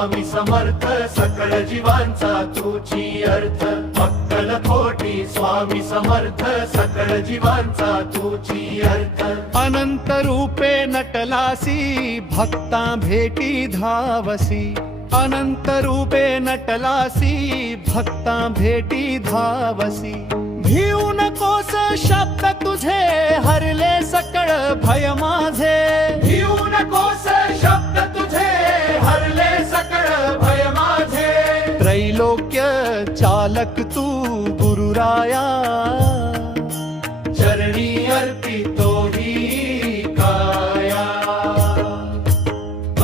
स्वामी समर्थ सकळ जीवांचा तुझी अर्थ अक्कल कोटी स्वामी समर्थ सकळ जीवांचा तुझी अर्थ अनंत रूपे नटलासी भक्ता भेटी धावसी अनंत रूपे नटलासी भक्ता भेटी धावसी भिऊ नकोस शब्द तुझे हरले सकळ भय माझे भिऊ नकोस शब्द तुझे हरले सकळ भय माझे त्रैलोक्य चालक तू गुरुराया चरणी अर्पितो ही काया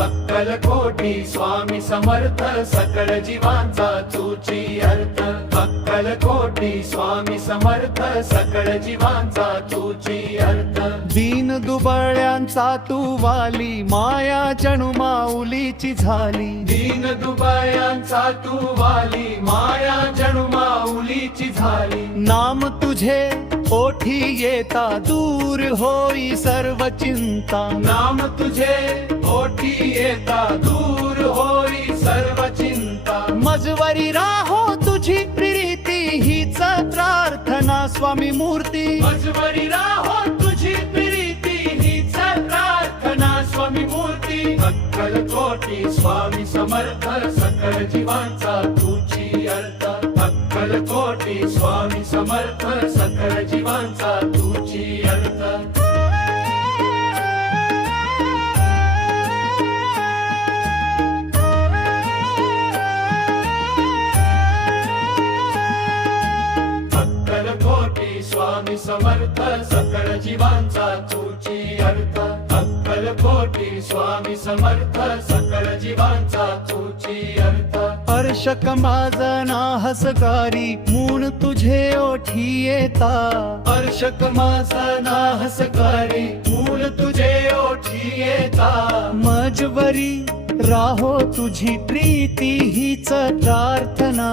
अक्कल कोटी स्वामी समर्थ सकळ जीवांचा तुझी अर्थ अक्कल कोटी स्वामी समर्थ सकळ जीवांचा तुझी अर्थ दीन दुबळ्यांचा तू वाली माया जणू माऊलीची झाली दीन दुबळ्यांचा तू वाली माया जणू माऊलीची झाली नाम तुझे ओठी येता दूर होई सर्व चिंता नाम तुझे ओठी येता दूर होई सर्व चिंता मजवरी राहो तुझी प्रीती हीच प्रार्थना स्वामी मूर्ती मजवरी राहो तुझी प्रीती हीच प्रार्थना स्वामी मूर्ती अक्कल कोटी स्वामी समर्थ सकळ जीवांचा तुझी अर्थ अक्कल कोटी स्वामी समर्थ सकळ जीवांचा तुझी अर्थ अक्कल कोटी स्वामी समर्थ सकळ जीवांचा तुझी अर्थ अक्कल कोटी स्वामी समर्थ सकळ जीवांचा तुझी अर्थ अर्षक माझना हसकारी मूण तुझे ओठी येता अर्षक माझा हसकारी मूल तुझे ओठी येता मजवरी राहो तुझी प्रीती हीच प्रार्थना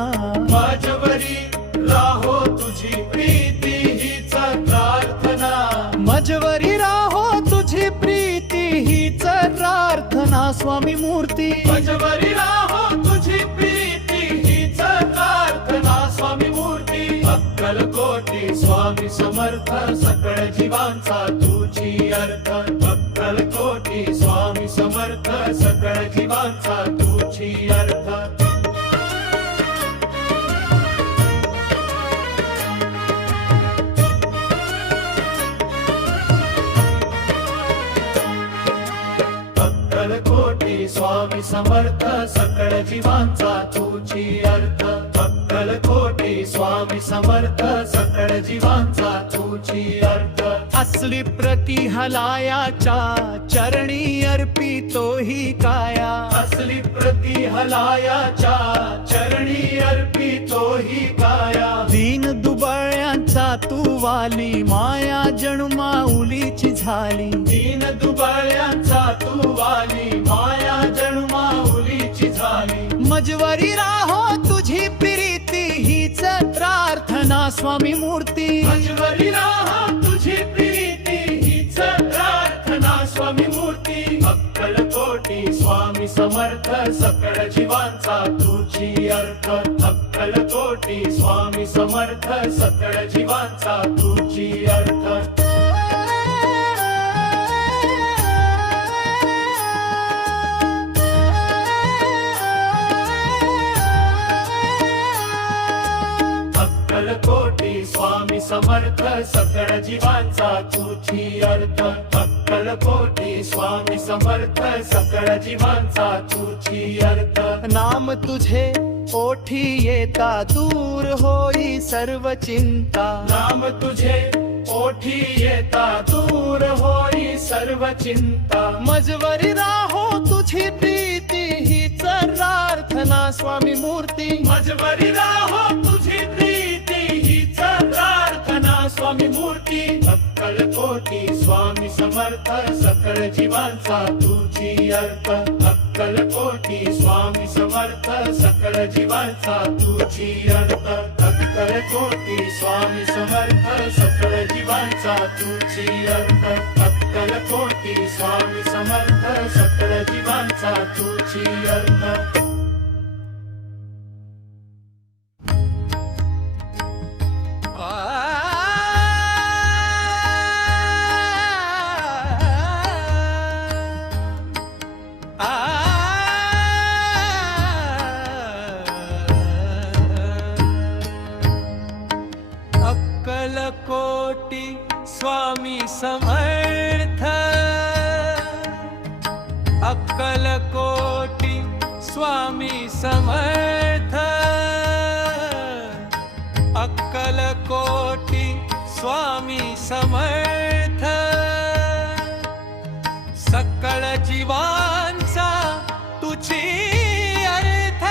माझवरी राहो तुझी प्रीती हीच प्रार्थना मजवरी राहो तुझी प्रीती हीच प्रार्थना स्वामी मूर्ती माझवरी राहो तुझी प्रीती हीच प्रार्थना स्वामी मूर्ती अक्कल कोटी स्वामी समर्थ सकळ जीवांचा तुझी अर्थ अक्कल कोटी स्वामी समर्थ सकळ जीवांचा तुझी अर्थ अक्कल कोटी स्वामी समर्थ सकळ जीवांचा तुझी अर्थ अक्कल कोटी स्वामी समर्थ सकळ जीवांचा तुझी अर्थ असली प्रति हलायाच्या चरणी अर्पितो ही काया असली प्रति हलायाच्या चरणी अर्पितो ही काया दीन दुबळ्यांचा तू वाली माया जणू माऊलीची झाली दीन दुबळ्यांचा तू वाली माया जणू माऊलीची झाली मजवरी राहो तुझी प्रीती हीच प्रार्थना स्वामी मूर्ती मजवरी राहो तुझी प्रीती हीच प्रार्थना स्वामी मूर्ती अक्कल कोटी स्वामी समर्थ सकळ जीवांचा तुझी अर्थ अक्कल कोटी स्वामी समर्थ सकळ जीवांचा तुझी अर्थ अक्कल कोटी स्वामी समर्थ सकळ जीवांचा तुझी अर्थ अक्कल कोटी स्वामी समर्थ सकळ जीवांचा तुझी अर्थ नाम तुझे ओठी येता दूर होई सर्व चिंता नाम तुझे ओठी येता दूर होई सर्व चिंता मजवरी राहो तुझी प्रीती हीच प्रार्थना स्वामी मूर्ती मजवरी राहो तुझी प्रीती हीच प्रार्थना स्वामी मूर्ती अक्कल कोटी स्वामी समर्थ सकळ जीवांचा तुझी अर्थ अक्कल कोटी स्वामी समर्थ सकळ जीवांचा तुझी अर्थ अक्कल कोटी स्वामी समर्थ सकळ जीवांचा तुझी अर्थ अक्कल कोटी स्वामी समर्थ सकळ जीवांचा तुझी अर्थ समर्थ अक्कलकोटी स्वामी समर्थ अक्कलकोटी स्वामी समर्थ सकळ जीवांचा तुझी अर्थ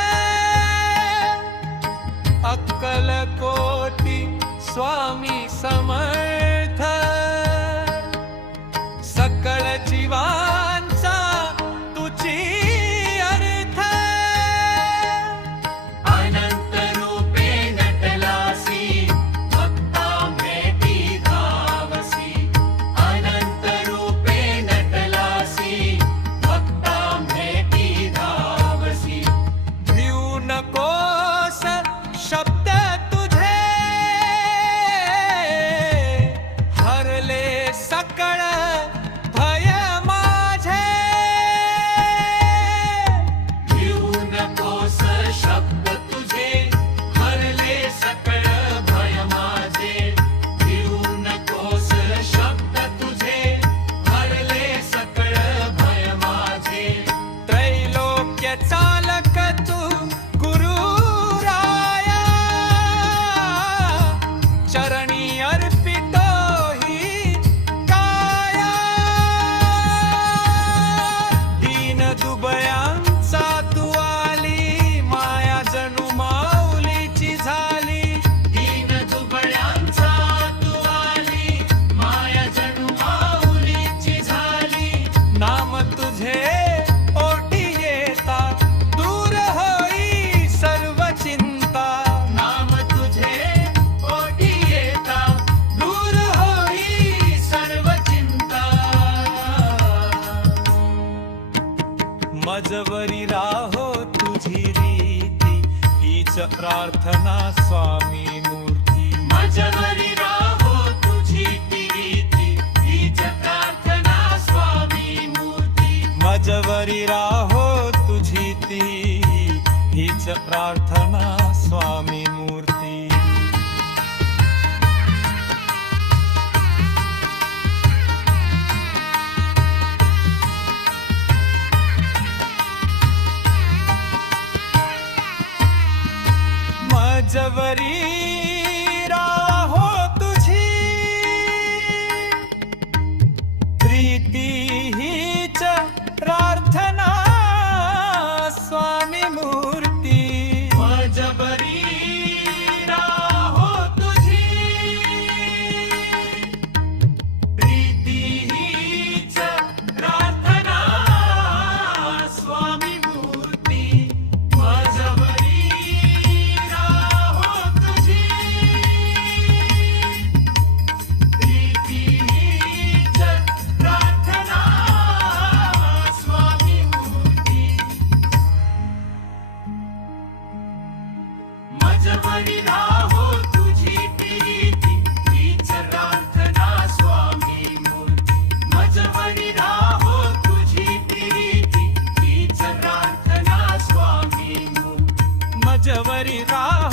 अक्कलकोटी स्वामी समर्थ सकळ जीवांचा तुझी अर्थ अनंत रूपे नटलासी भक्ता भेटी धावसी अनंत रूपे नटलासी भक्ता भेटी धावसी भिऊ नकोस शब्द तुझे हरले सकळ भय माझे भिऊ नकोस शब्द तुझे हरले सकळ भय माझे भिऊ नकोस शब्द तुझे हरले सकळ भय माझे त्रैलोक्य चालक तू गुरु राया चरणी अर्पितो हि काया दीन दुबयांचा तू आली माया जणू माऊलीची झाली दीन दुबळ्यांचा तू आली माया जणू माऊलीची झाली नाम तुझे ओटी येता दूर होई सर्व चिंता नाम तुझे ओटी येता दूर होई सर्व चिंता मजवरी राहो तुझी रीती हीच प्रार्थना स्वामी मूर्ती मजवरी राहो तुझी ती रीती हीच प्रार्थना स्वामी मूर्ती मजवरी राहो तुझी ती हीच प्रार्थना स्वामी मूर्ती मजवरी राहो तुझी प्रीती हीच प्रार्थना स्वामी मूर्ती मजबरी राहो तुझी प्रीती हीच प्रार्थना स्वामी मूर्ती मजबरी राहो तुझी प्रीती हीच प्रार्थना स्वामी मूर्ती मजबरी राहो तुझी प्रीती हीच प्रार्थना स्वामी मूर्ती मजबरी राहो तुझी प्रीती हीच प्रार्थना स्वामी मूर्ती मजवरी राहो